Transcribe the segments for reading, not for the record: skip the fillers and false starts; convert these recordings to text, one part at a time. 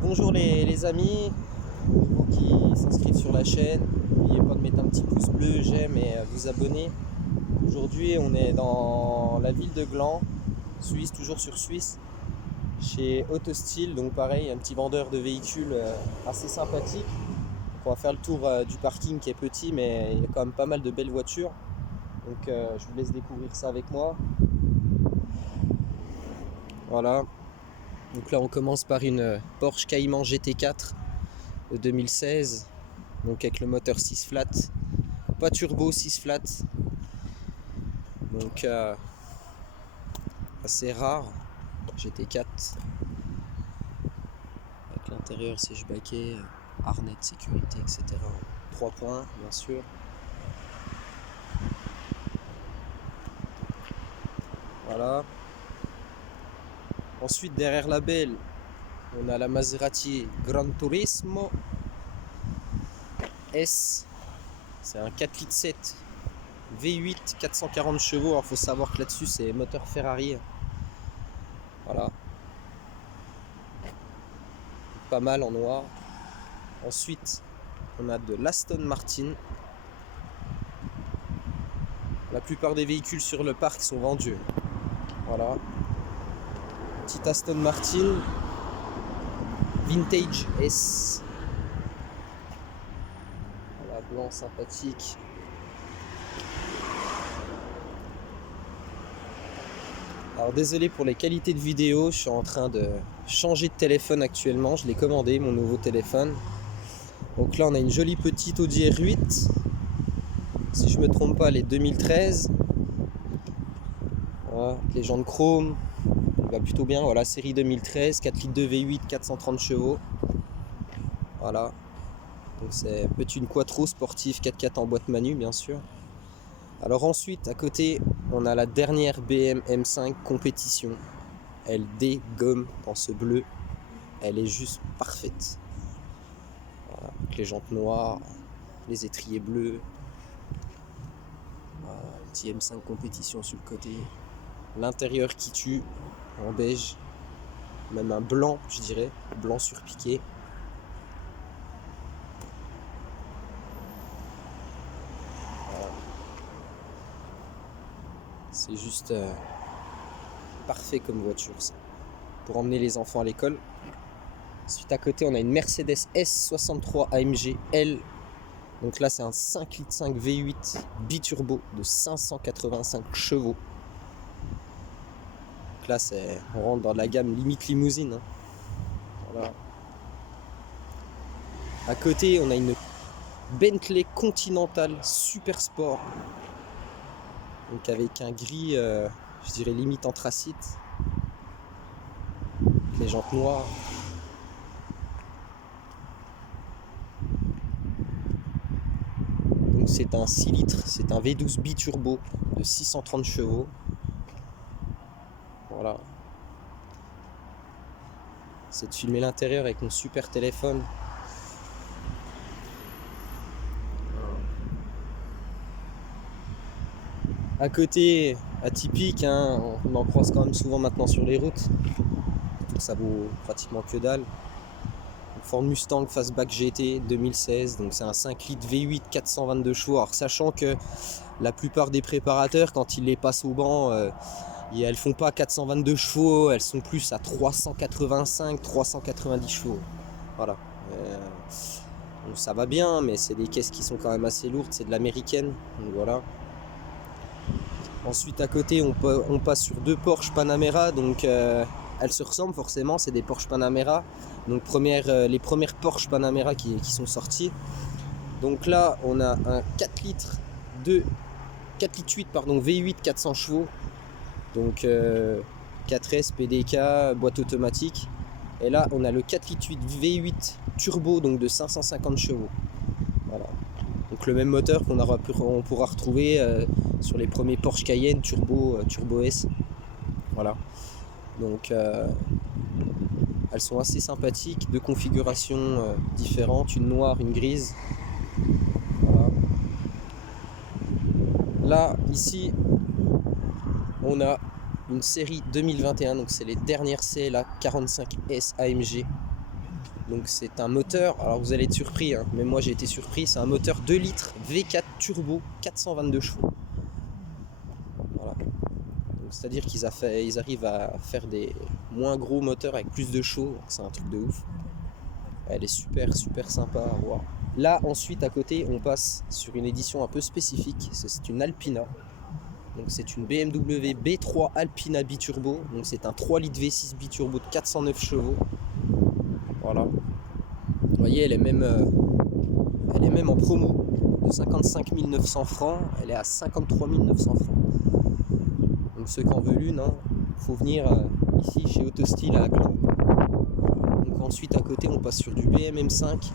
Bonjour les amis, vous qui s'inscrivent sur la chaîne, n'oubliez pas de mettre un petit pouce bleu, j'aime et vous abonner. Aujourd'hui on est dans la ville de Gland, Suisse, toujours sur Suisse, chez Autostyle, donc pareil, un petit vendeur de véhicules assez sympathique. Donc on va faire le tour du parking qui est petit, mais il y a quand même pas mal de belles voitures. Donc je vous laisse découvrir ça avec moi. Voilà. Donc là on commence par une Porsche Cayman GT4 de 2016, donc avec le moteur 6 flat, pas turbo, 6 flat, donc assez rare. GT4 avec l'intérieur siège baquet, harnais de sécurité, etc. 3 points bien sûr. Voilà. Ensuite derrière la belle, on a la Maserati Gran Turismo S. C'est un 4,7 litres V8 440 chevaux. Alors faut savoir que là-dessus c'est moteur Ferrari. Voilà. Pas mal en noir. Ensuite, on a de l'Aston Martin. La plupart des véhicules sur le parc sont vendus. Voilà. Petite Aston Martin Vintage S. Voilà, blanc sympathique. Alors désolé pour les qualités de vidéo, je suis en train de changer de téléphone actuellement. Je l'ai commandé, mon nouveau téléphone. Donc là on a une jolie petite Audi R8. Si je me trompe pas, elle est 2013. Voilà, les jantes chrome. Va plutôt bien, voilà, série 2013, 4 litres de V8, 430 chevaux. Voilà. Donc c'est peut-être une quattro sportive 4x4 en boîte manu, bien sûr. Alors ensuite, à côté, on a la dernière BM M5 compétition. Elle dégomme dans ce bleu. Elle est juste parfaite. Voilà. Avec les jantes noires, les étriers bleus. Voilà. Petit M5 compétition sur le côté. L'intérieur qui tue, en beige. Même un blanc, je dirais. Blanc surpiqué. C'est juste parfait comme voiture, ça, pour emmener les enfants à l'école. Ensuite à côté on a une Mercedes S63 AMG L. Donc là c'est un 5,5 litres V8 biturbo de 585 chevaux. Donc là on rentre dans la gamme limite limousine, hein. Voilà. À côté on a une Bentley Continental Super Sport. Donc avec un gris, je dirais limite anthracite. Les jantes noires. Donc c'est un 6 litres, c'est un V12 biturbo de 630 chevaux. Voilà. C'est de filmer l'intérieur avec mon super téléphone. À côté, atypique, hein, on en croise quand même souvent maintenant sur les routes. Donc ça vaut pratiquement que dalle. Ford Mustang Fastback GT 2016, donc c'est un 5 litres V8 422 chevaux. Alors sachant que la plupart des préparateurs, quand ils les passent au banc, elles font pas 422 chevaux, elles sont plus à 385, 390 chevaux. Voilà. Donc ça va bien, mais c'est des caisses qui sont quand même assez lourdes, c'est de l'américaine, donc voilà. Ensuite à côté on passe sur deux Porsche Panamera, donc elles se ressemblent forcément, c'est des Porsche Panamera. Donc les premières Porsche Panamera qui sont sorties. Donc là on a un 4 litres 8 pardon, V8 400 chevaux. Donc 4S, PDK, boîte automatique. Et là on a le 4 litres 8 V8 turbo, donc de 550 chevaux. Voilà. Donc le même moteur qu'on pourra retrouver sur les premiers Porsche Cayenne Turbo S. Voilà. Donc elles sont assez sympathiques, deux configurations différentes, une noire, une grise. Voilà. Là, ici, on a une série 2021, donc c'est les dernières CLA 45S AMG. Donc c'est un moteur, alors vous allez être surpris, hein, mais moi j'ai été surpris, c'est un moteur 2 litres V4 turbo 422 chevaux. Voilà. C'est-à-dire ils arrivent à faire des moins gros moteurs avec plus de chevaux, c'est un truc de ouf. Elle est super super sympa à voir. Là ensuite à côté on passe sur une édition un peu spécifique, c'est une Alpina. Donc c'est une BMW B3 Alpina biturbo, donc c'est un 3 litres V6 biturbo de 409 chevaux. Voilà. Vous voyez elle est même en promo de 55 900 francs, elle est à 53 900 francs. Donc ceux qui en veulent une, hein, faut venir ici chez Autostyle à Aglan. Donc ensuite à côté on passe sur du BM M5.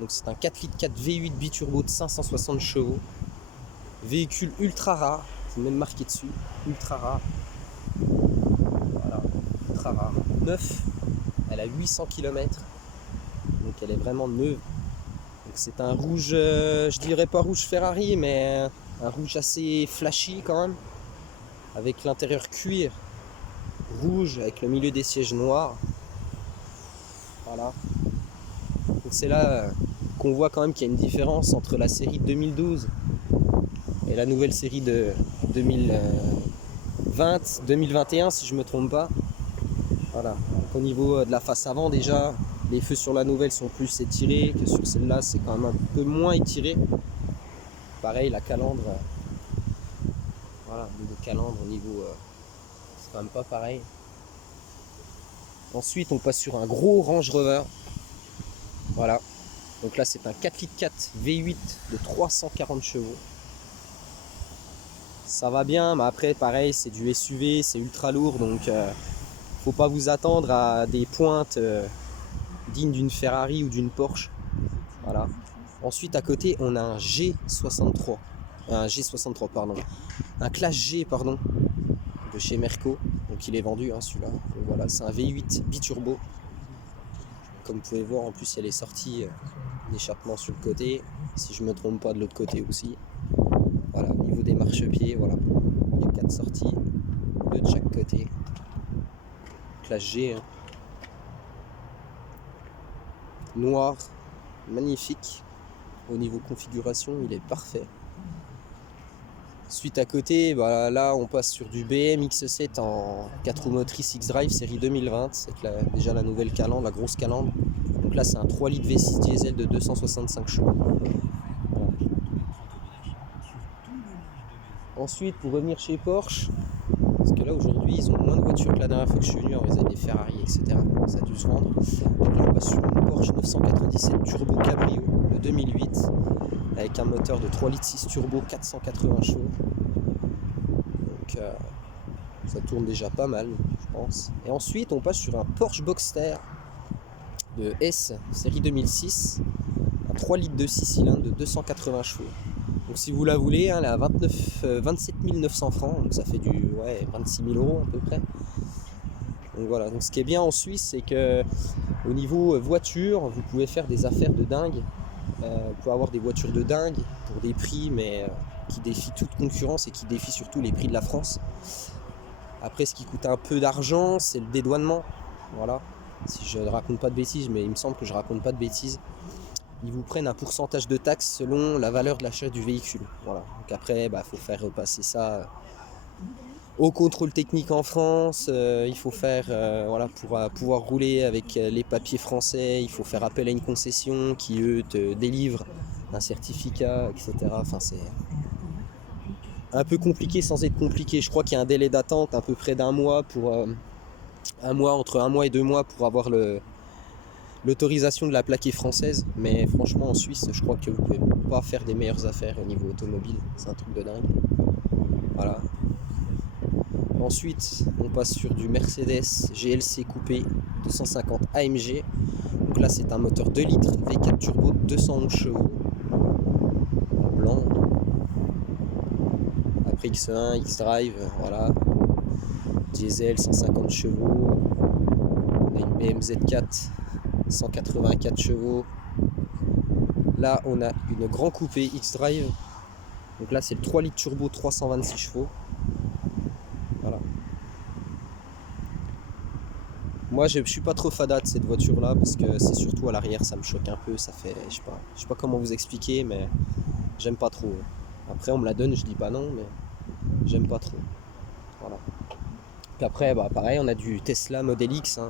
Donc c'est un 4 litres 4 V8 biturbo de 560 chevaux. Véhicule ultra rare, c'est même marqué dessus, ultra rare. Voilà, ultra rare. Neuf, elle a 800 km. Donc elle est vraiment neuve. Donc c'est un rouge, je dirais pas rouge Ferrari, mais un rouge assez flashy quand même. Avec l'intérieur cuir rouge, avec le milieu des sièges noirs. Voilà. Donc c'est là qu'on voit quand même qu'il y a une différence entre la série de 2012 et la nouvelle série de 2021 si je me trompe pas. Voilà. Donc, au niveau de la face avant déjà, les feux sur la nouvelle sont plus étirés que sur celle-là, c'est quand même un peu moins étiré. Pareil la calandre, voilà, niveau calandre, au niveau c'est quand même pas pareil. Ensuite on passe sur un gros Range Rover. Voilà. Donc là c'est un 4 litres 4 V8 de 340 chevaux. Ça va bien, mais après pareil c'est du SUV, c'est ultra lourd, donc faut pas vous attendre à des pointes dignes d'une Ferrari ou d'une Porsche. Voilà. Ensuite à côté on a un G63. Un G63 pardon. Un Classe G pardon. De chez Merco. Donc il est vendu hein, celui-là. Donc voilà, c'est un V8 biturbo. Comme vous pouvez voir en plus il y a les sorties d'échappement sur le côté. Si je me trompe pas de l'autre côté aussi. Voilà, au niveau des marchepieds, voilà. Il y a 4 sorties, 2 de chaque côté. Classe G. Hein. Noir, magnifique. Au niveau configuration, il est parfait. Suite à côté, bah, là on passe sur du BM X7 en 4 roues motrices X-Drive série 2020. C'est déjà la nouvelle calandre, la grosse calandre. Donc là c'est un 3 litres V6 diesel de 265 chevaux. Ensuite, pour revenir chez Porsche, parce que là aujourd'hui ils ont moins de voitures que la dernière fois que je suis venu, alors ils avaient des Ferrari, etc. Ça a dû se vendre. Donc là on passe sur une Porsche 997 Turbo Cabrio de 2008 avec un moteur de 3 litres 6 turbo 480 chevaux. Donc ça tourne déjà pas mal, je pense. Et ensuite on passe sur un Porsche Boxster de S série 2006, un 3 litres de 6 cylindres de 280 chevaux. Donc si vous la voulez, hein, elle est à 27 900 francs, donc ça fait du 26 000 euros à peu près. Donc voilà, donc ce qui est bien en Suisse, c'est que au niveau voiture, vous pouvez faire des affaires de dingue. Vous pouvez avoir des voitures de dingue pour des prix, mais qui défient toute concurrence et qui défient surtout les prix de la France. Après, ce qui coûte un peu d'argent, c'est le dédouanement. Voilà. Si je ne raconte pas de bêtises, mais il me semble que je raconte pas de bêtises. Ils vous prennent un pourcentage de taxes selon la valeur de l'achat du véhicule. Voilà. Donc après, faut faire repasser ça au contrôle technique en France. Il faut faire, pour pouvoir rouler avec les papiers français, il faut faire appel à une concession qui, eux, te délivre un certificat, etc. Enfin, c'est un peu compliqué sans être compliqué. Je crois qu'il y a un délai d'attente à peu près d'un mois entre 1 mois et 2 mois pour avoir l'autorisation de la plaquer française, mais franchement en Suisse je crois que vous pouvez pas faire des meilleures affaires au niveau automobile, c'est un truc de dingue. Voilà. Ensuite on passe sur du Mercedes GLC coupé 250 AMG. Donc là c'est un moteur 2 litres V4 turbo de 211 chevaux en blanc. Après X1, X-Drive, voilà. Diesel 150 chevaux. On a une BM-Z4 184 chevaux. Là on a une grand coupé X-Drive. Donc là c'est le 3 litres turbo 326 chevaux. Voilà. Moi je suis pas trop fada de cette voiture là parce que c'est surtout à l'arrière, ça me choque un peu, ça fait, je sais pas comment vous expliquer, mais j'aime pas trop. Après on me la donne, je dis pas non, mais j'aime pas trop. Voilà. Puis après, bah, pareil, on a du Tesla Model X, hein.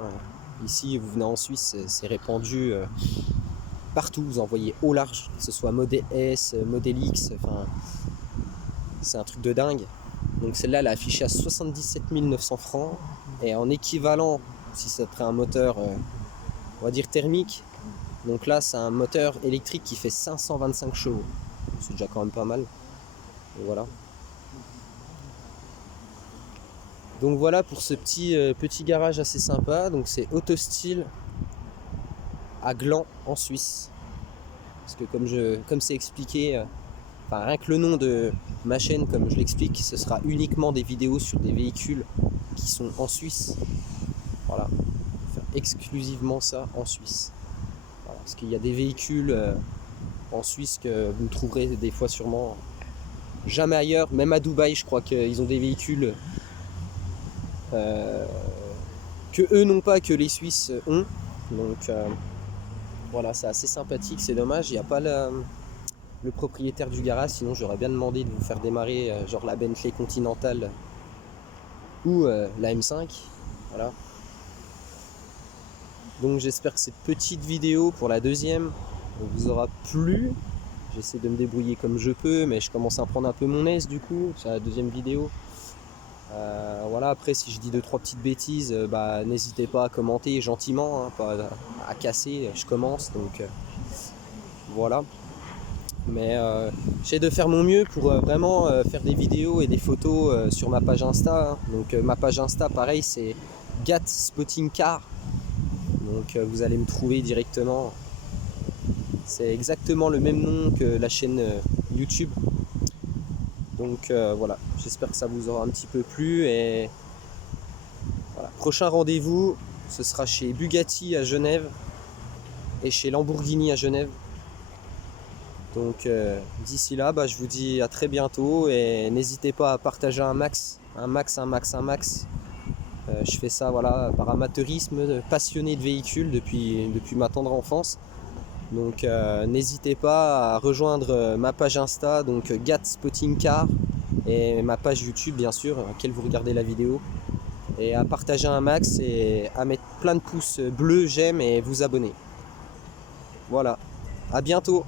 Ici, vous venez en Suisse, c'est répandu partout, vous en voyez au large, que ce soit Model S, Model X, enfin, c'est un truc de dingue. Donc celle-là, elle est affichée à 77 900 francs, et en équivalent, si ça ferait un moteur, on va dire thermique, donc là, c'est un moteur électrique qui fait 525 chevaux. C'est déjà quand même pas mal. Et voilà. Donc voilà pour ce petit garage assez sympa. Donc c'est Autostyle à Gland en Suisse. Parce que comme c'est expliqué, enfin rien que le nom de ma chaîne, comme je l'explique, ce sera uniquement des vidéos sur des véhicules qui sont en Suisse. Voilà. Faire exclusivement ça en Suisse. Voilà. Parce qu'il y a des véhicules en Suisse que vous ne trouverez des fois sûrement jamais ailleurs. Même à Dubaï, je crois qu'ils ont des véhicules que eux n'ont pas, que les Suisses ont. Donc voilà, c'est assez sympathique. C'est dommage, il n'y a pas le propriétaire du garage, sinon j'aurais bien demandé de vous faire démarrer genre la Bentley Continental ou la M5. Voilà. Donc j'espère que cette petite vidéo pour la deuxième vous aura plu. J'essaie de me débrouiller comme je peux, mais je commence à prendre un peu mon aise du coup sur la deuxième vidéo. Voilà, après si je dis 2-3 petites bêtises, bah, n'hésitez pas à commenter gentiment, hein, pas à casser, je commence, donc voilà. Mais j'essaie de faire mon mieux pour vraiment faire des vidéos et des photos sur ma page Insta, hein. Donc ma page Insta pareil, c'est Gat Spotting Car, donc vous allez me trouver directement. C'est exactement le même nom que la chaîne YouTube. Donc voilà, j'espère que ça vous aura un petit peu plu, et voilà. Prochain rendez-vous, ce sera chez Bugatti à Genève et chez Lamborghini à Genève. Donc d'ici là, je vous dis à très bientôt, et n'hésitez pas à partager un max. Je fais ça voilà, par amateurisme, passionné de véhicules depuis ma tendre enfance. Donc n'hésitez pas à rejoindre ma page Insta, donc Gat Spotting Car, et ma page YouTube bien sûr, à laquelle vous regardez la vidéo. Et à partager un max et à mettre plein de pouces bleus, j'aime, et vous abonner. Voilà, à bientôt.